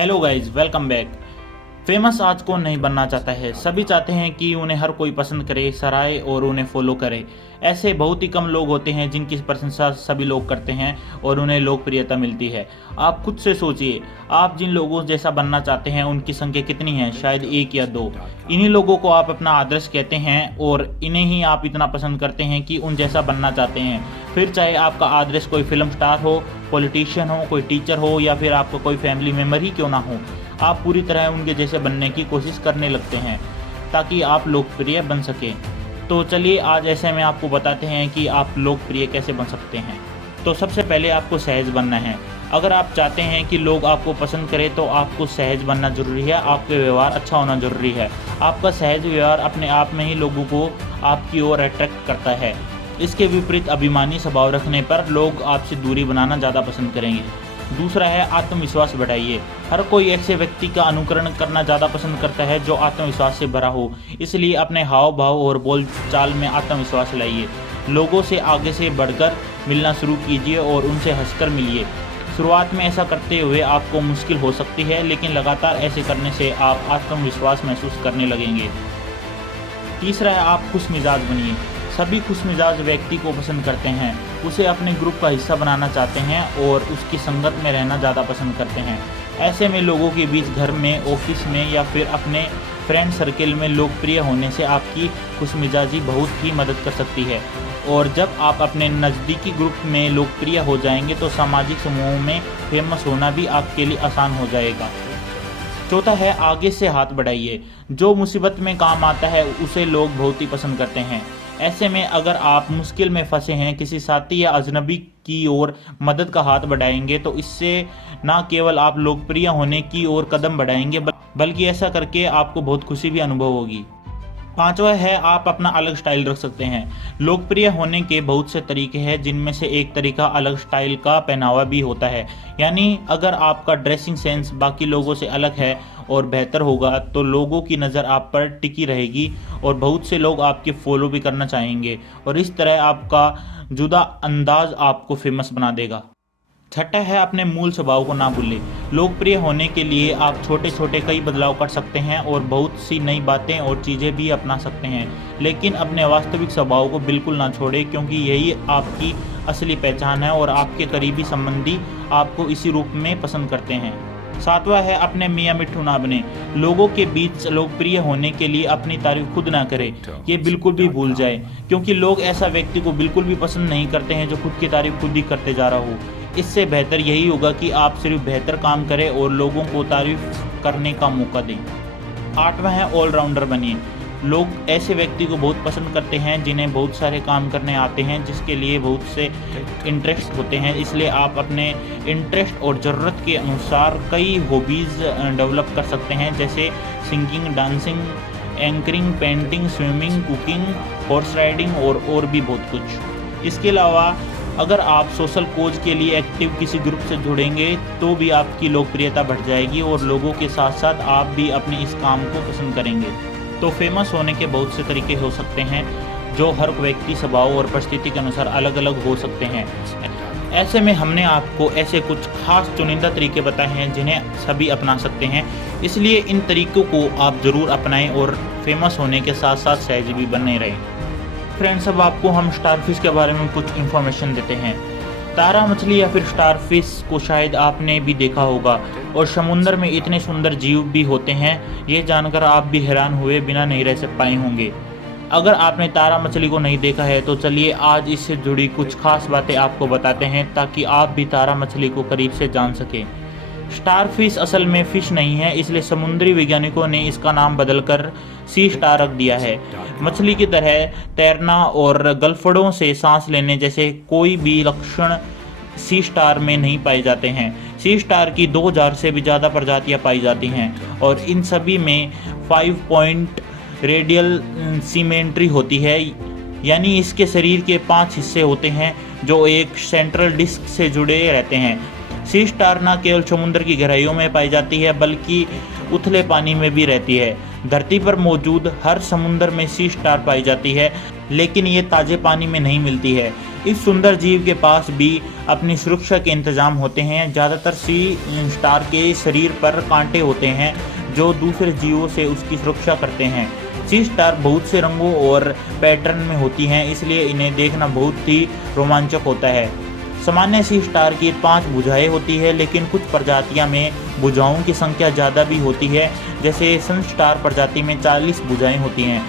Hello guys, welcome back. Famous आज कौन नहीं बनना चाहता है। सभी चाहते हैं कि उन्हें हर कोई पसंद करे, सराहे और उन्हें फॉलो करे। ऐसे बहुत ही कम लोग होते हैं जिनकी प्रशंसा सभी लोग करते हैं और उन्हें लोकप्रियता मिलती है। आप खुद से सोचिए, आप जिन लोगों जैसा बनना चाहते हैं उनकी संख्या कितनी है? शायद एक या दो। इन्हीं लोगों को आप अपना आदर्श कहते हैं और इन्हें ही आप इतना पसंद करते हैं कि उन जैसा बनना चाहते हैं। फिर चाहे आपका आदर्श कोई फिल्म स्टार हो, पॉलिटिशियन हो, कोई टीचर हो या फिर आपका कोई फैमिली मेम्बर ही क्यों ना हो, आप पूरी तरह उनके जैसे बनने की कोशिश करने लगते हैं ताकि आप लोकप्रिय बन सकें। तो चलिए आज ऐसे में आपको बताते हैं कि आप लोकप्रिय कैसे बन सकते हैं। तो सबसे पहले आपको सहज बनना है। अगर आप चाहते हैं कि लोग आपको पसंद करें तो आपको सहज बनना ज़रूरी है। आपका व्यवहार अच्छा होना ज़रूरी है। आपका सहज व्यवहार अपने आप में ही लोगों को आपकी ओर अट्रैक्ट करता है। इसके विपरीत अभिमानी स्वभाव रखने पर लोग आपसे दूरी बनाना ज़्यादा पसंद करेंगे। दूसरा है आत्मविश्वास बढ़ाइए। हर कोई ऐसे व्यक्ति का अनुकरण करना ज़्यादा पसंद करता है जो आत्मविश्वास से भरा हो। इसलिए अपने हाव भाव और बोलचाल में आत्मविश्वास लाइए। लोगों से आगे से बढ़कर मिलना शुरू कीजिए और उनसे हंसकर मिलिए। शुरुआत में ऐसा करते हुए आपको मुश्किल हो सकती है, लेकिन लगातार ऐसे करने से आप आत्मविश्वास महसूस करने लगेंगे। तीसरा है आप खुश मिजाज बनिए। सभी खुश मिजाज व्यक्ति को पसंद करते हैं, उसे अपने ग्रुप का हिस्सा बनाना चाहते हैं और उसकी संगत में रहना ज़्यादा पसंद करते हैं। ऐसे में लोगों के बीच, घर में, ऑफिस में या फिर अपने फ्रेंड सर्कल में लोकप्रिय होने से आपकी खुश मिजाजी बहुत ही मदद कर सकती है। और जब आप अपने नज़दीकी ग्रुप में लोकप्रिय हो जाएंगे तो सामाजिक समूहों में फेमस होना भी आपके लिए आसान हो जाएगा। चौथा है आगे से हाथ बढ़ाइए। जो मुसीबत में काम आता है उसे लोग बहुत ही पसंद करते हैं। ऐसे में अगर आप मुश्किल में फंसे हैं, किसी साथी या अजनबी की ओर मदद का हाथ बढ़ाएंगे तो इससे न केवल आप लोकप्रिय होने की ओर कदम बढ़ाएंगे बल्कि ऐसा करके आपको बहुत खुशी भी अनुभव होगी। पांचवा है आप अपना अलग स्टाइल रख सकते हैं। लोकप्रिय होने के बहुत से तरीके हैं, जिनमें से एक तरीका अलग स्टाइल का पहनावा भी होता है। यानी अगर आपका ड्रेसिंग सेंस बाकी लोगों से अलग है और बेहतर होगा तो लोगों की नज़र आप पर टिकी रहेगी और बहुत से लोग आपके फॉलो भी करना चाहेंगे और इस तरह आपका जुदा अंदाज आपको फेमस बना देगा। छठा है अपने मूल स्वभाव को ना भूलें। लोकप्रिय होने के लिए आप छोटे छोटे कई बदलाव कर सकते हैं और बहुत सी नई बातें और चीज़ें भी अपना सकते हैं, लेकिन अपने वास्तविक स्वभाव को बिल्कुल ना छोड़ें, क्योंकि यही आपकी असली पहचान है और आपके करीबी संबंधी आपको इसी रूप में पसंद करते हैं। सातवां है अपने मियाँ मिट्ठू ना बने। लोगों के बीच लोकप्रिय होने के लिए अपनी तारीफ खुद ना करें, ये बिल्कुल भी भूल जाए, क्योंकि लोग ऐसा व्यक्ति को बिल्कुल भी पसंद नहीं करते हैं जो खुद की तारीफ खुद ही करते जा रहा हो। इससे बेहतर यही होगा कि आप सिर्फ बेहतर काम करें और लोगों को तारीफ करने का मौका दें। आठवां है ऑलराउंडर बनिए। लोग ऐसे व्यक्ति को बहुत पसंद करते हैं जिन्हें बहुत सारे काम करने आते हैं, जिसके लिए बहुत से इंटरेस्ट होते हैं। इसलिए आप अपने इंटरेस्ट और ज़रूरत के अनुसार कई हॉबीज़ डेवलप कर सकते हैं, जैसे singing, dancing, anchoring, painting, swimming, cooking, horse riding और भी बहुत कुछ। इसके अलावा अगर आप सोशल कोज के लिए एक्टिव किसी ग्रुप से जुड़ेंगे तो भी आपकी लोकप्रियता बढ़ जाएगी और लोगों के साथ साथ आप भी अपने इस काम को पसंद करेंगे। तो फेमस होने के बहुत से तरीके हो सकते हैं जो हर व्यक्ति स्वभाव और परिस्थिति के अनुसार अलग अलग हो सकते हैं। ऐसे में हमने आपको ऐसे कुछ खास चुनिंदा तरीके बताए हैं जिन्हें सभी अपना सकते हैं। इसलिए इन तरीकों को आप ज़रूर अपनाएं और फेमस होने के साथ साथ सहज भी बने रहें। फ्रेंड्स, अब आपको हम स्टारफिश के बारे में कुछ इन्फॉर्मेशन देते हैं। तारा मछली या फिर स्टारफिश को शायद आपने भी देखा होगा और समुद्र में इतने सुंदर जीव भी होते हैं, ये जानकर आप भी हैरान हुए बिना नहीं रह पाए होंगे। अगर आपने तारा मछली को नहीं देखा है तो चलिए आज इससे जुड़ी कुछ खास बातें आपको बताते हैं ताकि आप भी तारा मछली को करीब से जान सकें। स्टारफिश असल में फिश नहीं है, इसलिए समुद्री वैज्ञानिकों ने इसका नाम बदलकर सी स्टार रख दिया है। मछली की तरह तैरना और गलफड़ों से सांस लेने जैसे कोई भी लक्षण सी स्टार में नहीं पाए जाते हैं। सी स्टार की 2000 से भी ज़्यादा प्रजातियां पाई जाती हैं और इन सभी में 5 पॉइंट रेडियल सिमेट्री होती है, यानी इसके शरीर के 5 हिस्से होते हैं जो एक सेंट्रल डिस्क से जुड़े रहते हैं। सी स्टार न केवल समुद्र की गहराइयों में पाई जाती है बल्कि उथले पानी में भी रहती है। धरती पर मौजूद हर समुद्र में सी स्टार पाई जाती है, लेकिन ये ताज़े पानी में नहीं मिलती है। इस सुंदर जीव के पास भी अपनी सुरक्षा के इंतजाम होते हैं। ज़्यादातर सी स्टार के शरीर पर कांटे होते हैं जो दूसरे जीवों से उसकी सुरक्षा करते हैं। सी स्टार बहुत से रंगों और पैटर्न में होती हैं, इसलिए इन्हें देखना बहुत ही रोमांचक होता है। सामान्य सी स्टार की 5 भुजाएं होती है, लेकिन कुछ प्रजातियां में भुजाओं की संख्या ज़्यादा भी होती है। जैसे सन स्टार प्रजाति में 40 भुजाएं होती हैं।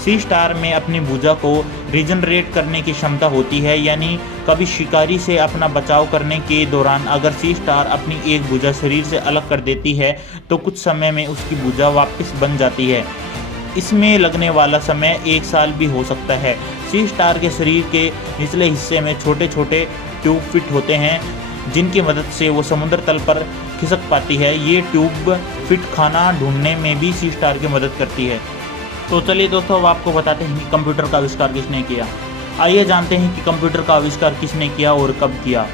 सी स्टार में अपनी भुजा को रिजनरेट करने की क्षमता होती है, यानी कभी शिकारी से अपना बचाव करने के दौरान अगर सी स्टार अपनी एक भुजा शरीर से अलग कर देती है तो कुछ समय में उसकी भुजा वापस बन जाती है। इसमें लगने वाला समय 1 साल भी हो सकता है। सी स्टार के शरीर के निचले हिस्से में छोटे छोटे ट्यूब फिट होते हैं, जिनकी मदद से वो समुद्र तल पर खिसक पाती है। ये ट्यूब फिट खाना ढूंढने में भी सी स्टार की मदद करती है। तो चलिए दोस्तों, अब आपको बताते हैं कि कंप्यूटर का आविष्कार किसने किया। आइए जानते हैं कि कंप्यूटर का आविष्कार किसने किया और कब किया।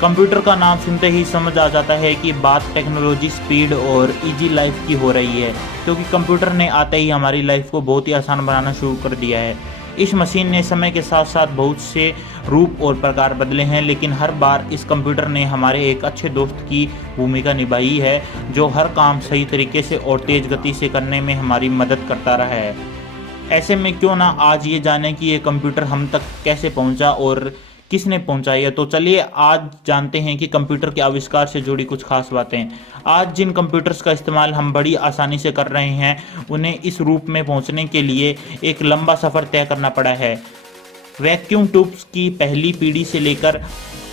कंप्यूटर का नाम सुनते ही समझ आ जाता है कि बात टेक्नोलॉजी, स्पीड और इजी लाइफ की हो रही है, क्योंकि कंप्यूटर ने आते ही हमारी लाइफ को बहुत ही आसान बनाना शुरू कर दिया है। इस मशीन ने समय के साथ साथ बहुत से रूप और प्रकार बदले हैं, लेकिन हर बार इस कंप्यूटर ने हमारे एक अच्छे दोस्त की भूमिका निभाई है, जो हर काम सही तरीके से और तेज गति से करने में हमारी मदद करता रहा है। ऐसे में क्यों ना आज ये जाने कि ये कंप्यूटर हम तक कैसे पहुंचा और किसने पहुंचाई है। तो चलिए आज जानते हैं कि कंप्यूटर के आविष्कार से जुड़ी कुछ खास बातें। आज जिन कंप्यूटर्स का इस्तेमाल हम बड़ी आसानी से कर रहे हैं, उन्हें इस रूप में पहुंचने के लिए एक लंबा सफ़र तय करना पड़ा है। वैक्यूम ट्यूब्स की पहली पीढ़ी से लेकर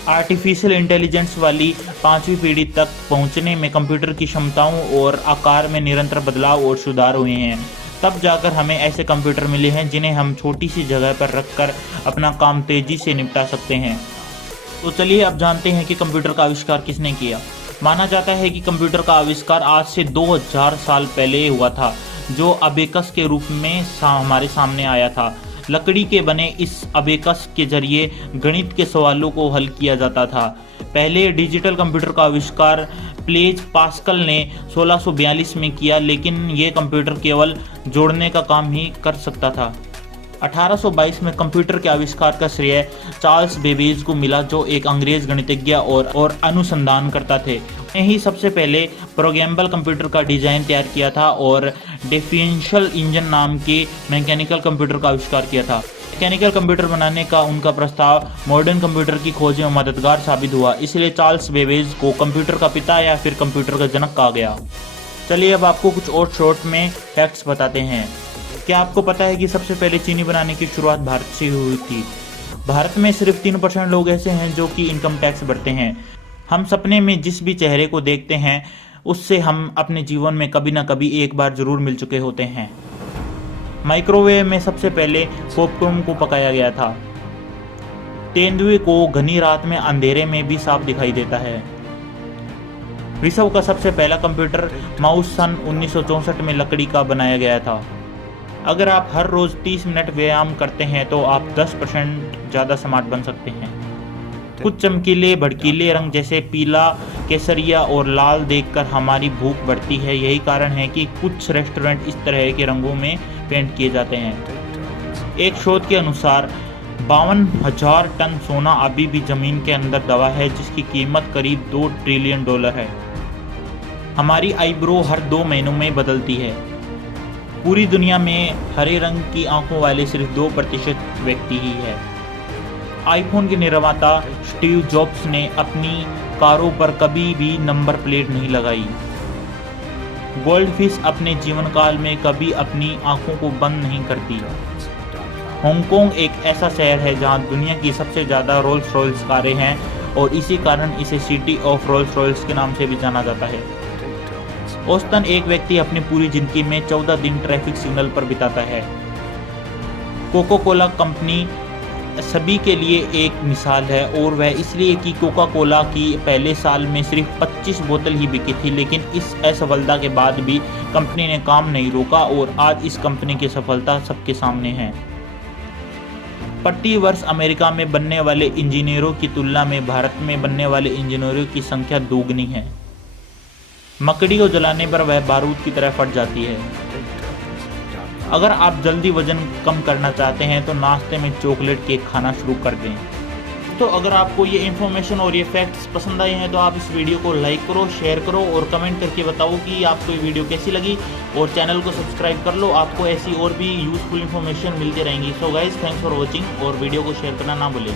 आर्टिफिशियल इंटेलिजेंस वाली 5वीं पीढ़ी तक पहुंचने में कंप्यूटर की क्षमताओं और आकार में निरंतर बदलाव और सुधार हुए हैं। तब जाकर हमें ऐसे कंप्यूटर मिले हैं जिन्हें हम छोटी सी जगह पर रखकर अपना काम तेजी से निपटा सकते हैं। तो चलिए अब जानते हैं कि कंप्यूटर का आविष्कार किसने किया। माना जाता है कि कंप्यूटर का आविष्कार आज से 2000 साल पहले हुआ था, जो अबेकस के रूप में हमारे सामने आया था। लकड़ी के बने इस अबेकस के जरिए गणित के सवालों को हल किया जाता था। पहले डिजिटल कंप्यूटर का आविष्कार ब्लेज पास्कल ने 1642 में किया, लेकिन ये कंप्यूटर केवल जोड़ने का काम ही कर सकता था। 1822 में कंप्यूटर के आविष्कार का श्रेय चार्ल्स बेबेज को मिला, जो एक अंग्रेज गणितज्ञ और अनुसंधानकर्ता थे। ही सबसे पहले प्रोग्रामेबल कंप्यूटर का डिजाइन तैयार किया था और डिफरेंशियल इंजन नाम के मैकेनिकल कंप्यूटर का आविष्कार किया था। मैकेनिकल कंप्यूटर बनाने का उनका प्रस्ताव मॉडर्न कंप्यूटर की खोज में मददगार साबित हुआ, इसलिए चार्ल्स बेबेज को कंप्यूटर का पिता या फिर कंप्यूटर का जनक कहा गया। चलिए अब आपको कुछ और शॉर्ट में फैक्ट्स बताते हैं। क्या आपको पता है कि सबसे पहले चीनी बनाने की शुरुआत भारत से हुई थी। भारत में सिर्फ 3% लोग ऐसे हैं जो कि इनकम टैक्स भरते हैं। हम सपने में जिस भी चेहरे को देखते हैं, उससे हम अपने जीवन में कभी ना कभी एक बार जरूर मिल चुके होते हैं। माइक्रोवेव में सबसे पहले पॉपकॉर्न को पकाया गया था। तेंदुए को घनी रात में अंधेरे में भी साफ दिखाई देता है। विश्व का सबसे पहला कंप्यूटर माउस सन 1964 में लकड़ी का बनाया गया था। अगर आप हर रोज 30 मिनट व्यायाम करते हैं तो आप 10% ज़्यादा स्मार्ट बन सकते हैं। कुछ चमकीले भड़कीले रंग जैसे पीला, केसरिया और लाल देखकर हमारी भूख बढ़ती है। यही कारण है कि कुछ रेस्टोरेंट इस तरह के रंगों में पेंट किए जाते हैं। एक शोध के अनुसार 52,000 टन सोना अभी भी जमीन के अंदर दबा है, जिसकी कीमत करीब $2 ट्रिलियन है। हमारी आईब्रो हर 2 महीनों में बदलती है। पूरी दुनिया में हरे रंग की आंखों वाले सिर्फ 2% व्यक्ति ही है। आईफोन के निर्माता स्टीव जॉब्स ने अपनी कारों पर कभी भी नंबर प्लेट नहीं लगाई। गोल्डफिश अपने जीवन काल में कभी अपनी आंखों को बंद नहीं करती। हांगकांग एक ऐसा शहर है जहां दुनिया की सबसे ज़्यादा रोल्स रॉयल्स कारें हैं और इसी कारण इसे सिटी ऑफ रोल्स रॉयल्स के नाम से भी जाना जाता है। औसतन एक व्यक्ति अपनी पूरी जिंदगी में 14 दिन ट्रैफिक सिग्नल पर बिताता है। कोका कोला कंपनी सभी के लिए एक मिसाल है, और वह इसलिए कि कोका कोला की पहले साल में सिर्फ 25 बोतल ही बिकी थी, लेकिन इस असफलता के बाद भी कंपनी ने काम नहीं रोका और आज इस कंपनी की सफलता सबके सामने है। प्रति वर्ष अमेरिका में बनने वाले इंजीनियरों की तुलना में भारत में बनने वाले इंजीनियरों की संख्या दोगुनी है। मकड़ी को जलाने पर वह बारूद की तरह फट जाती है। अगर आप जल्दी वजन कम करना चाहते हैं तो नाश्ते में चॉकलेट केक खाना शुरू कर दें। दोस्तों अगर आपको ये इन्फॉर्मेशन और ये फैक्ट्स पसंद आए हैं तो आप इस वीडियो को लाइक करो, शेयर करो और कमेंट करके बताओ कि आपको ये वीडियो कैसी लगी, और चैनल को सब्सक्राइब कर लो। आपको ऐसी और भी यूज़फुल इन्फॉर्मेशन मिलती रहेंगी। So guys, thanks for watching, और वीडियो को शेयर करना ना भूलें।